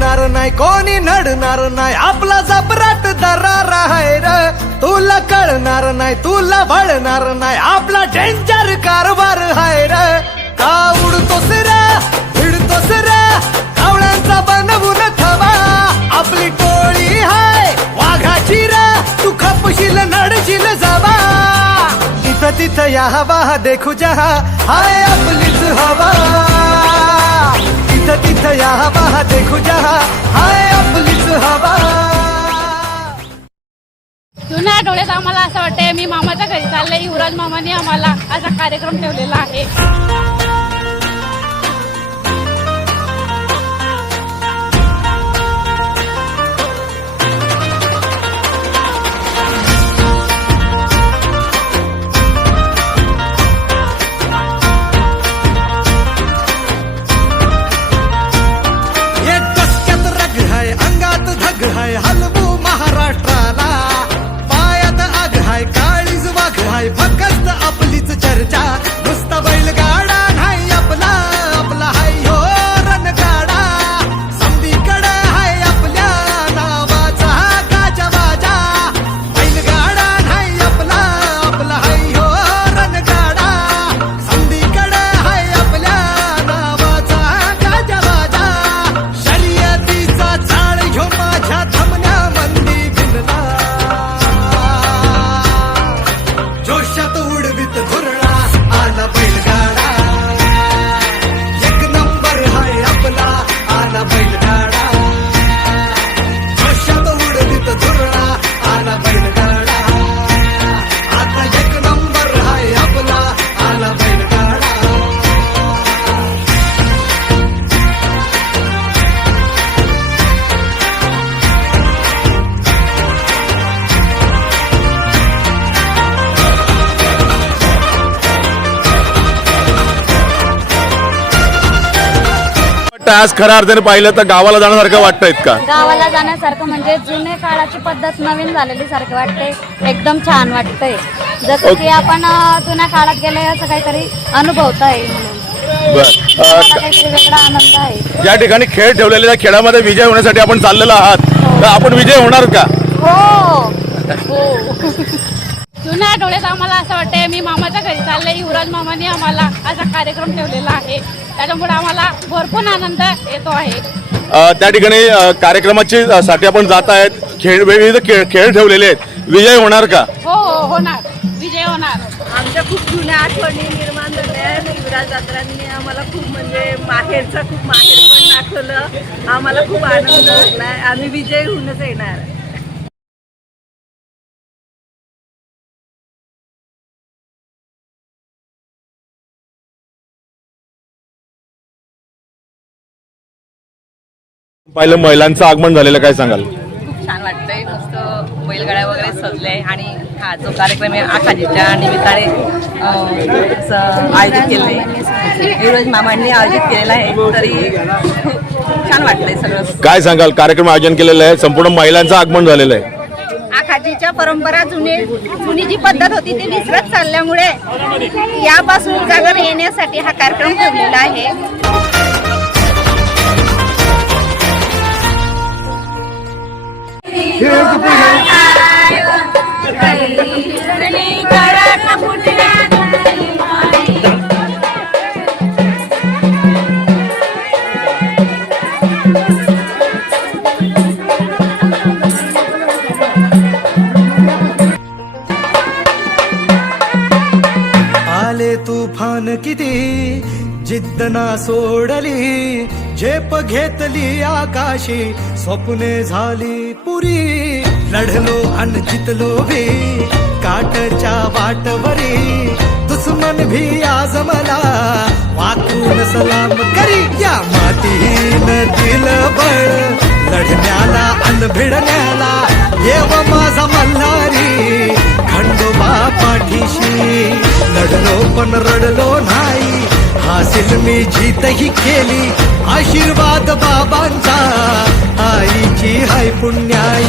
पडणार नाही कोणी नडणार नाही आपला जबराट दरार आहे र. तुला कळणार नाही तुला वळणार नाही आपला डेंजर कारभार आहे र. का उडतो सिरा भिडतोस सिरा कावळ्यांचा बनवून थवा आपली टोळी हाय वाघाची रा तू खपशील नडशील जवा. तिथं तिथं या हवा देखू जहा हाय आपलीच हवा. तिथं तिथं या हवा देखू जहा हाय आपलीच हवा. जुन्या आठवड्यात आम्हाला असं वाटतंय मी मामाच्या घरी चाललंय युवराज मामाने आम्हाला असा कार्यक्रम ठेवलेला आहे. वाटतं आज खऱ्या अर्थाने पाहिलं तर गावाला जाण्यासारखं वाटतंय का गावाला जाण्यासारखं म्हणजे जुने काळाची पद्धत नवीन झालेली सारखं वाटते. एकदम छान वाटतंय. जसं की आपण अं, जुन्या काळात गेले असं काहीतरी अनुभवता येईल म्हणून. बर. मला काहीतरी वेगळा आनंद आहे. ज्या ठिकाणी खेळ ठेवलेले त्या खेळामध्ये विजय होण्यासाठी आपण चाललेलो आहात. तर आपण विजय होणार का? हो. हो. जुन्या आठवड्यात आम्हाला असं वाटतंय मी मामाच्या घरी चालले युवराज मामाने आम्हाला असा कार्यक्रम ठेवलेला आहे. त्याच्यामुळे आम्हाला भरपूर आनंद येतो आहे. अ, त्या ठिकाणी अ, कार्यक्रमाची अ, साठी आपण जात आहेत. खेळ विविध खेळ खेळ ठेवलेले आहेत. विजय होणार का? हो हो होणार. विजय होणार. आमच्या खूप जुन्या आठवणी निर्माण झाल्या आहेत. युवराज जात्रांनी आम्हाला खूप म्हणजे माहेरचा खूप माहेर पण दाखवलं. आम्हाला खूप आनंद झाला आम्ही विजय होऊनच येणार. पाहिलं महिलांचं आगमन झालेलं काय सांगाल? खूप छान वाटतंय. मस्त बैलगाड्या वगैरे सजले आणि हा जो कार्यक्रम आहे आखाजीच्या निमित्ताने अं, आयोजित केलंय. युवराज मामांनी आयोजित केलेलं आहे तरी खूप छान वाटतंय सगळं. काय सांगाल? कार्यक्रम आयोजन केलेलं आहे संपूर्ण महिलांचं आगमन झालेलं आहे. आखाजीच्या परंपरा जुने जुनी जी पद्धत होती ती विसरत चालल्यामुळे यापासून उजागर येण्यासाठी हा कार्यक्रम ठेवलेला आहे. तुफान किती? जिद्द ना सोडली झेप घेतली आकाशी स्वप्ने झाली पुरी. लढलो अन जितलो भी काटच्या वाटवरी दुश्मन भी आज मला वाकून सलाम करी. या मातीन दिल बळ लढण्याला अन भिडण्याला येव माझा मल्हारी. खंडोबा पाठीशी लढलो पण रडलो नाही. हासिल मी जीतही केली आशीर्वाद बाबांचा. आईची हाय पुण्याई.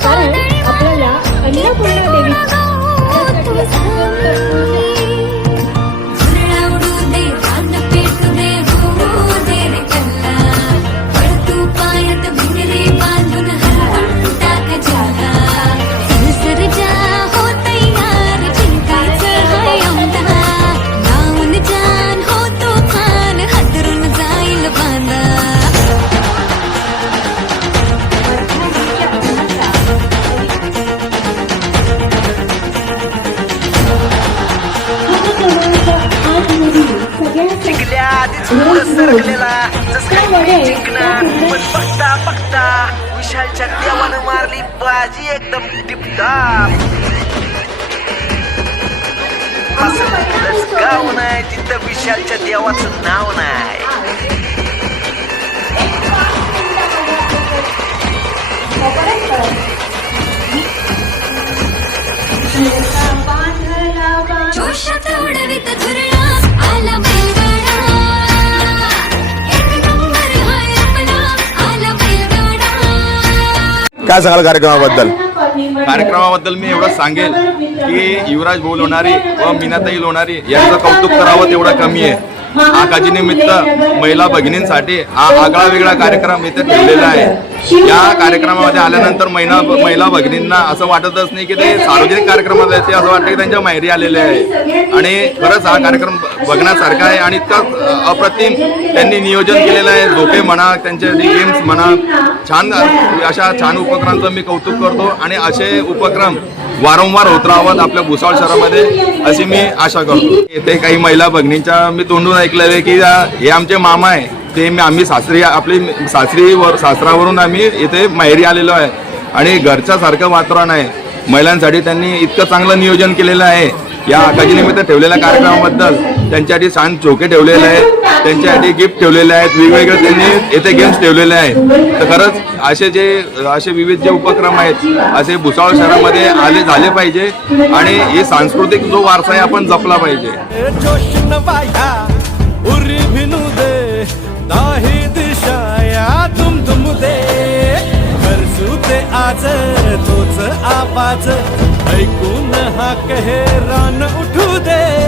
कारण आपल्याला अन्नपूर्णा देवी टिकल्या आधीच पुढं सरकलेला जसं काही जिंकणार पण बघता बघता विशालच्या देवानं मारली बाजी एकदम टिपटाप असं गाव नाही तिथं विशालच्या देवाचं नाव नाही जोशात उडवीत झुरळा काय सांगाल कार्यक्रमाबद्दल? कार्यक्रमाबद्दल मी एवढं सांगेल की युवराज भाऊ लोणारी व मीनाताई लोणारी यांचं कौतुक करावं तेवढं कमी आहे. आकाजी निमित्त महिला भगिनींसाठी हा आगळा वेगळा कार्यक्रम इथे ठेवलेला आहे. या कार्यक्रमामध्ये आल्यानंतर महिला महिला भगिनींना असं वाटतच नाही की ते सार्वजनिक कार्यक्रमात आहे असं वाटतं की त्यांच्या माहेरी आलेले आहे. आणि खरंच हा कार्यक्रम बघण्यासारखा आहे आणि इतका अप्रतिम त्यांनी नियोजन केलेलं आहे. झोपे म्हणा त्यांचे गेम्स म्हणा छान अशा छान उपक्रमांचं मी कौतुक करतो. आणि असे उपक्रम वारंवार होत राहावं आपल्या भुसावळ शहरामध्ये. अशी मी आशा करतो. येथे काही महिला भगिनींच्या मी तोंडून ऐकलेलं आहे की हे आमचे मामा आहे. ते मी आम्ही सासरी आपली सासरीवर सासरावरून आम्ही इथे माहेरी आलेलो आहे. आणि घरच्या सारखं वातावरण आहे. महिलांसाठी त्यांनी इतकं चांगलं नियोजन केलेलं आहे. या आकाशी निमित्त ठेवलेल्या कार्यक्रमाबद्दल. त्यांच्यासाठी छान चोके ठेवलेले आहेत त्यांच्यासाठी गिफ्ट ठेवलेले आहेत वेगवेगळे त्यांनी येथे गेम्स ठेवलेले आहेत. तर खरंच असे जे असे विविध जे उपक्रम आहेत असे भुसावळ शहरामध्ये आले झाले पाहिजे. आणि हे सांस्कृतिक जो वारसा आहे आपण जपला पाहिजे. दे तुम दे. आज तोच आवाज ऐकून हा कहे रान उठू दे.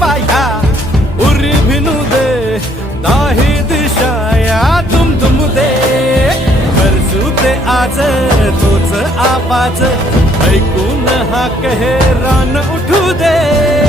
बाया उरी भिनू दे दाही दिशाया तुम तुम दे. गरजू ते आज तोच आपाच ऐकून हा कहे रान उठू दे.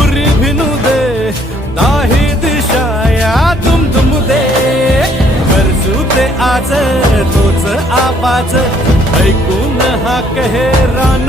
उरी भिनू दे दाही दिशाया तुम तुम दे गरजू ते आज तोच आवाज ऐकून हा कहे रान